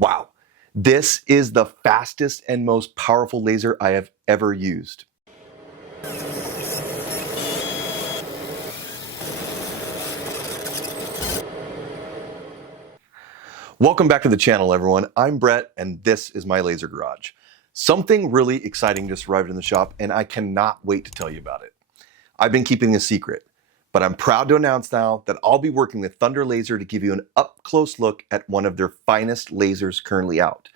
Wow, this is the fastest and most powerful laser I have ever used. Welcome back to the channel, everyone. I'm Brett, and this is my laser garage. Something really exciting just arrived in the shop, and I cannot wait to tell you about it. I've been keeping a secret, but I'm proud to announce now that I'll be working with Thunder Laser to give you an up-close look at one of their finest lasers currently out,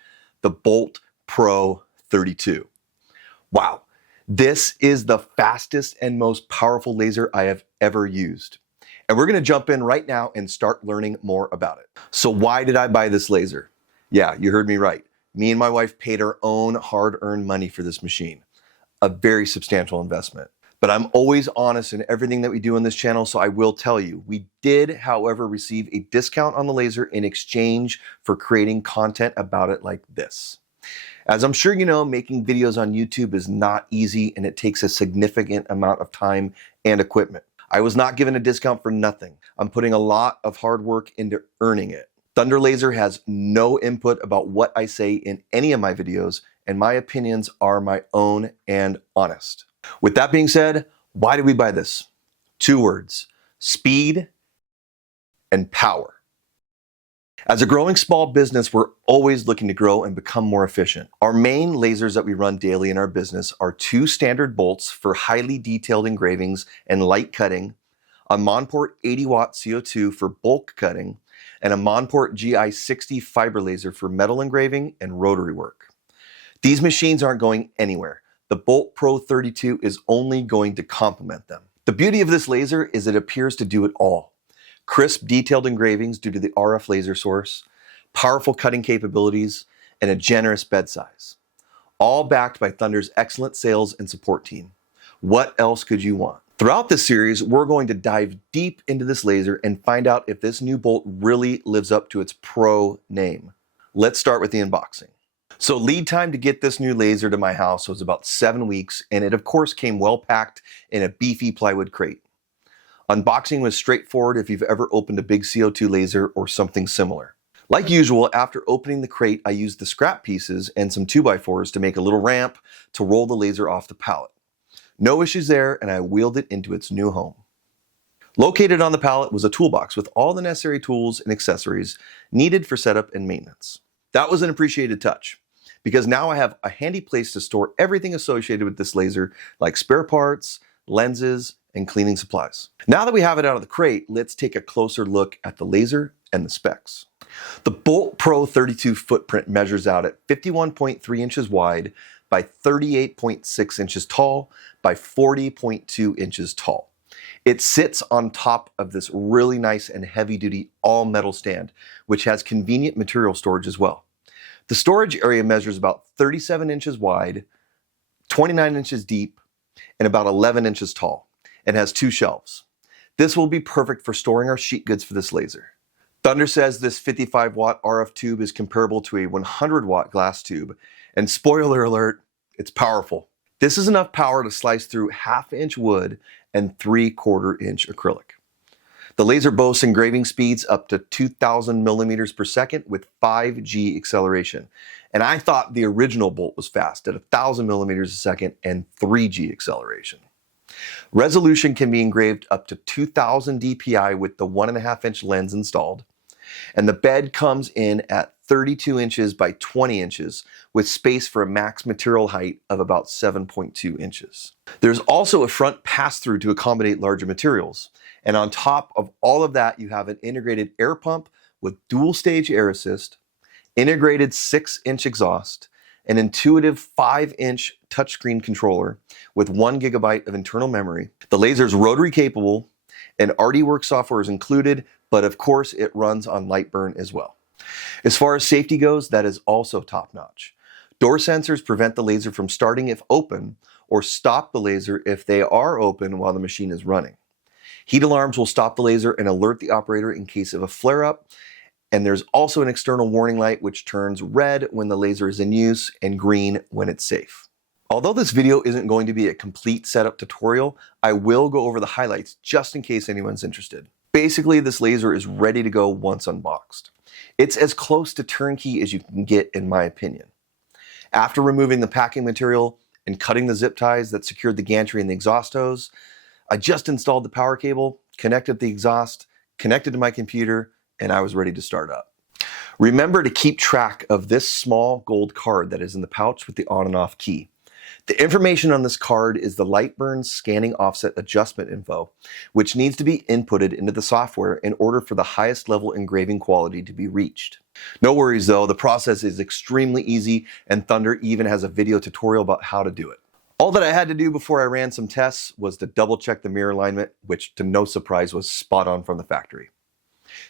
the Bolt Pro 32. Wow, this is the fastest and most powerful laser I have ever used. And we're gonna jump in right now and start learning more about it. So why did I buy this laser? Yeah, you heard me right. Me and my wife paid our own hard-earned money for this machine. A very substantial investment. But I'm always honest in everything that we do on this channel, so I will tell you. We did, however, receive a discount on the laser in exchange for creating content about it like this. As I'm sure you know, making videos on YouTube is not easy, and it takes a significant amount of time and equipment. I was not given a discount for nothing. I'm putting a lot of hard work into earning it. Thunder Laser has no input about what I say in any of my videos, and my opinions are my own and honest. With that being said, why did we buy this? Two words: speed and power. As a growing small business, we're always looking to grow and become more efficient. Our main lasers that we run daily in our business are two standard bolts for highly detailed engravings and light cutting, a Monport 80-watt CO2 for bulk cutting, and a Monport GI60 fiber laser for metal engraving and rotary work. These machines aren't going anywhere. The Bolt Pro 32 is only going to complement them. The beauty of this laser is it appears to do it all. Crisp, detailed engravings due to the RF laser source, powerful cutting capabilities, and a generous bed size. All backed by Thunder's excellent sales and support team. What else could you want? Throughout this series, we're going to dive deep into this laser and find out if this new Bolt really lives up to its pro name. Let's start with the unboxing. So lead time to get this new laser to my house was about 7 weeks, and it of course came well packed in a beefy plywood crate. Unboxing was straightforward if you've ever opened a big CO2 laser or something similar. Like usual, after opening the crate, I used the scrap pieces and some 2x4s to make a little ramp to roll the laser off the pallet. No issues there, and I wheeled it into its new home. Located on the pallet was a toolbox with all the necessary tools and accessories needed for setup and maintenance. That was an appreciated touch, because now I have a handy place to store everything associated with this laser, like spare parts, lenses, and cleaning supplies. Now that we have it out of the crate, let's take a closer look at the laser and the specs. The Bolt Pro 32 footprint measures out at 51.3 inches wide by 38.6 inches tall by 40.2 inches tall. It sits on top of this really nice and heavy-duty all-metal stand, which has convenient material storage as well. The storage area measures about 37 inches wide, 29 inches deep, and about 11 inches tall, and has 2 shelves. This will be perfect for storing our sheet goods for this laser. Thunder says this 55-watt RF tube is comparable to a 100-watt glass tube, and spoiler alert, it's powerful. This is enough power to slice through 1/2 inch wood and 3/4 inch acrylic. The laser boasts engraving speeds up to 2,000 millimeters per second with 5G acceleration. And I thought the original Bolt was fast at 1,000 millimeters a second and 3G acceleration. Resolution can be engraved up to 2,000 dpi with the 1.5 inch lens installed. And the bed comes in at 32 inches by 20 inches with space for a max material height of about 7.2 inches. There's also a front pass-through to accommodate larger materials. And on top of all of that, you have an integrated air pump with dual stage air assist, integrated 6-inch exhaust, an intuitive 5-inch touchscreen controller with 1 gigabyte of internal memory. The laser is rotary capable, and RDWorks software is included, but of course it runs on Lightburn as well. As far as safety goes, that is also top-notch. Door sensors prevent the laser from starting if open, or stop the laser if they are open while the machine is running. Heat alarms will stop the laser and alert the operator in case of a flare-up. And there's also an external warning light which turns red when the laser is in use and green when it's safe. Although this video isn't going to be a complete setup tutorial, I will go over the highlights just in case anyone's interested. Basically, this laser is ready to go once unboxed. It's as close to turnkey as you can get, in my opinion. After removing the packing material and cutting the zip ties that secured the gantry and the exhaust hose, I just installed the power cable, connected the exhaust, connected to my computer, and I was ready to start up. Remember to keep track of this small gold card that is in the pouch with the on and off key. The information on this card is the Lightburn scanning offset adjustment info, which needs to be inputted into the software in order for the highest level engraving quality to be reached. No worries though, the process is extremely easy, and Thunder even has a video tutorial about how to do it. All that I had to do before I ran some tests was to double check the mirror alignment, which to no surprise was spot on from the factory.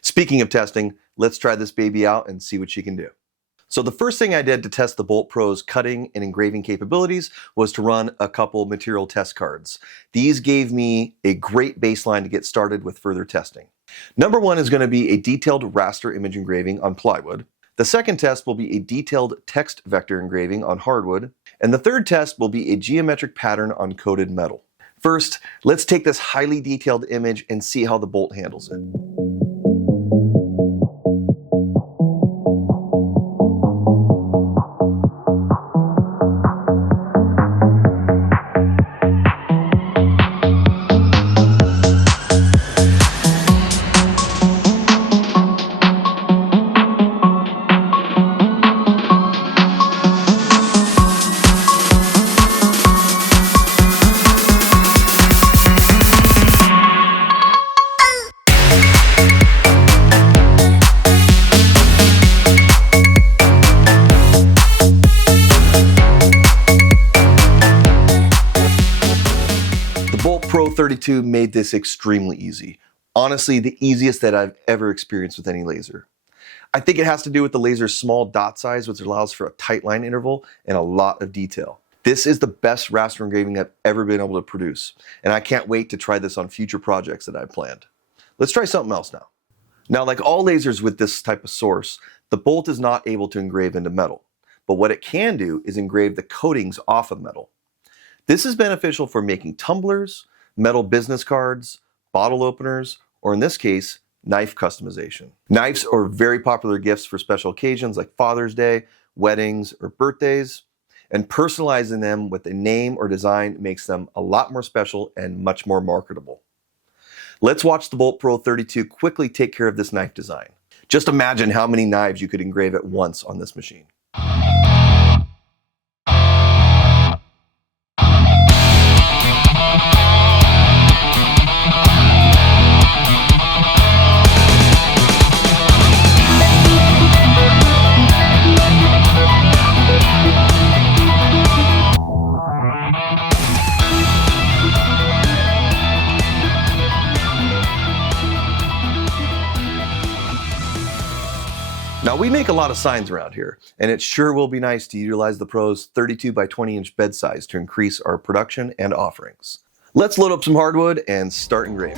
Speaking of testing, let's try this baby out and see what she can do. So the first thing I did to test the Bolt Pro's cutting and engraving capabilities was to run a couple material test cards. These gave me a great baseline to get started with further testing. Number one is going to be a detailed raster image engraving on plywood. The second test will be a detailed text vector engraving on hardwood. And the third test will be a geometric pattern on coated metal. First, let's take this highly detailed image and see how the bolt handles it. Pro 32 made this extremely easy. Honestly, the easiest that I've ever experienced with any laser. I think it has to do with the laser's small dot size, which allows for a tight line interval and a lot of detail. This is the best raster engraving I've ever been able to produce, and I can't wait to try this on future projects that I've planned. Let's try something else now. Now, like all lasers with this type of source, the bolt is not able to engrave into metal, but what it can do is engrave the coatings off of metal. This is beneficial for making tumblers, metal business cards, bottle openers, or in this case, knife customization. Knives are very popular gifts for special occasions like Father's Day, weddings, or birthdays, and personalizing them with a name or design makes them a lot more special and much more marketable. Let's watch the Bolt Pro 32 quickly take care of this knife design. Just imagine how many knives you could engrave at once on this machine. Now, we make a lot of signs around here, and it sure will be nice to utilize the Pro's 32 by 20 inch bed size to increase our production and offerings. Let's load up some hardwood and start engraving.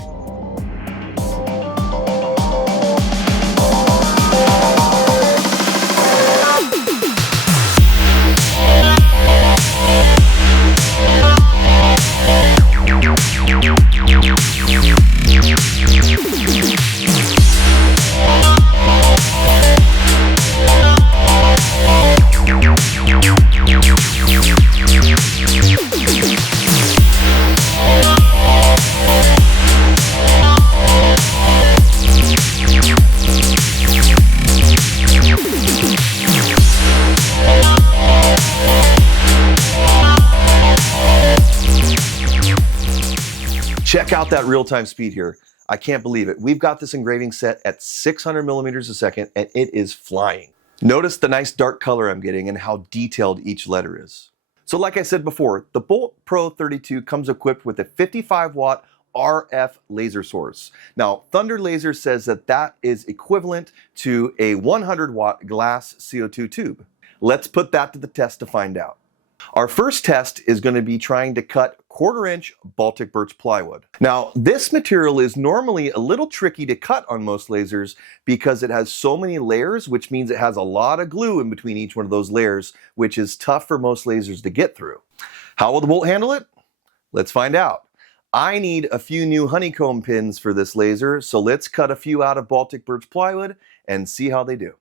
Check out that real-time speed here. I can't believe it. We've got this engraving set at 600 millimeters a second, and it is flying. Notice the nice dark color I'm getting and how detailed each letter is. So like I said before, the Bolt Pro 32 comes equipped with a 55-watt RF laser source. Now, Thunder Laser says that that is equivalent to a 100-watt glass CO2 tube. Let's put that to the test to find out. Our first test is going to be trying to cut 1/4 inch Baltic birch plywood. Now, this material is normally a little tricky to cut on most lasers because it has so many layers, which means it has a lot of glue in between each one of those layers, which is tough for most lasers to get through. How will the bolt handle it? Let's find out. I need a few new honeycomb pins for this laser, so let's cut a few out of Baltic birch plywood and see how they do.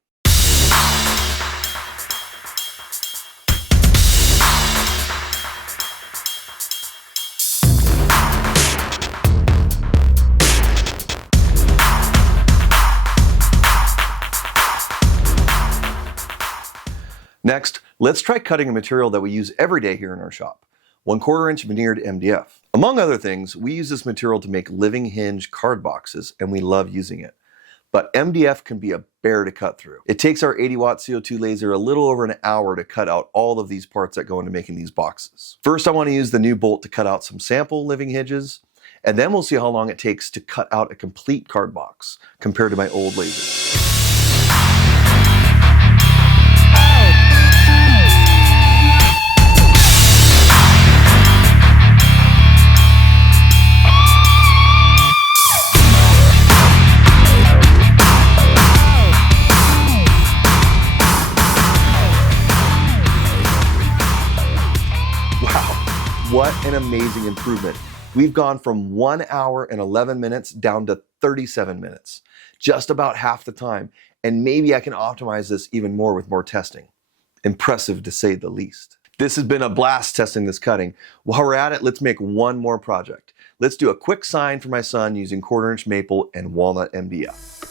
Next, let's try cutting a material that we use every day here in our shop, 1/4 inch veneered MDF. Among other things, we use this material to make living hinge card boxes, and we love using it. But MDF can be a bear to cut through. It takes our 80-watt CO2 laser a little over an hour to cut out all of these parts that go into making these boxes. First, I want to use the new bolt to cut out some sample living hinges, and then we'll see how long it takes to cut out a complete card box compared to my old laser. What an amazing improvement. We've gone from 1 hour and 11 minutes down to 37 minutes, just about half the time. And maybe I can optimize this even more with more testing. Impressive to say the least. This has been a blast testing this cutting. While we're at it, let's make one more project. Let's do a quick sign for my son using 1/4 inch maple and walnut MDF.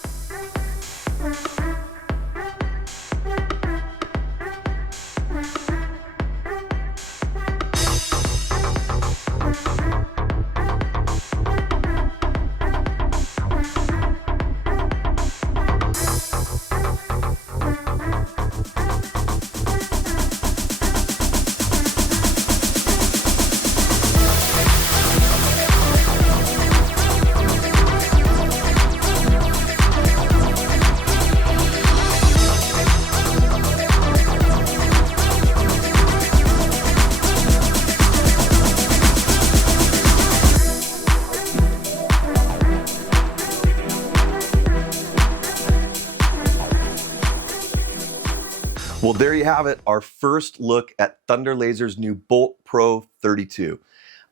Well, there you have it, our first look at Thunder Laser's new Bolt Pro 32.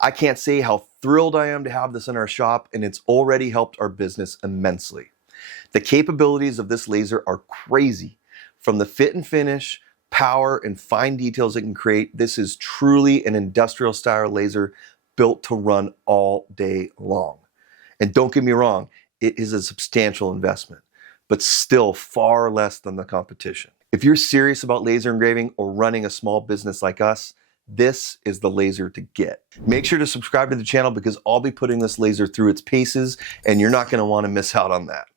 I can't say how thrilled I am to have this in our shop, and it's already helped our business immensely. The capabilities of this laser are crazy. From the fit and finish, power, and fine details it can create, this is truly an industrial style laser built to run all day long. And don't get me wrong, it is a substantial investment, but still far less than the competition. If you're serious about laser engraving or running a small business like us, this is the laser to get. Make sure to subscribe to the channel because I'll be putting this laser through its paces and you're not going to want to miss out on that.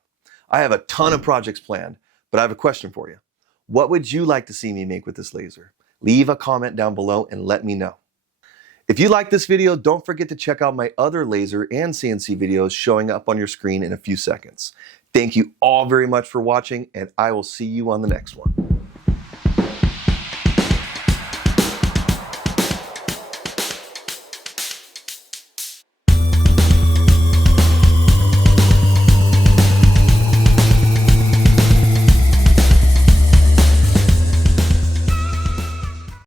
I have a ton of projects planned, but I have a question for you. What would you like to see me make with this laser? Leave a comment down below and let me know. If you like this video, don't forget to check out my other laser and CNC videos showing up on your screen in a few seconds. Thank you all very much for watching, and I will see you on the next one.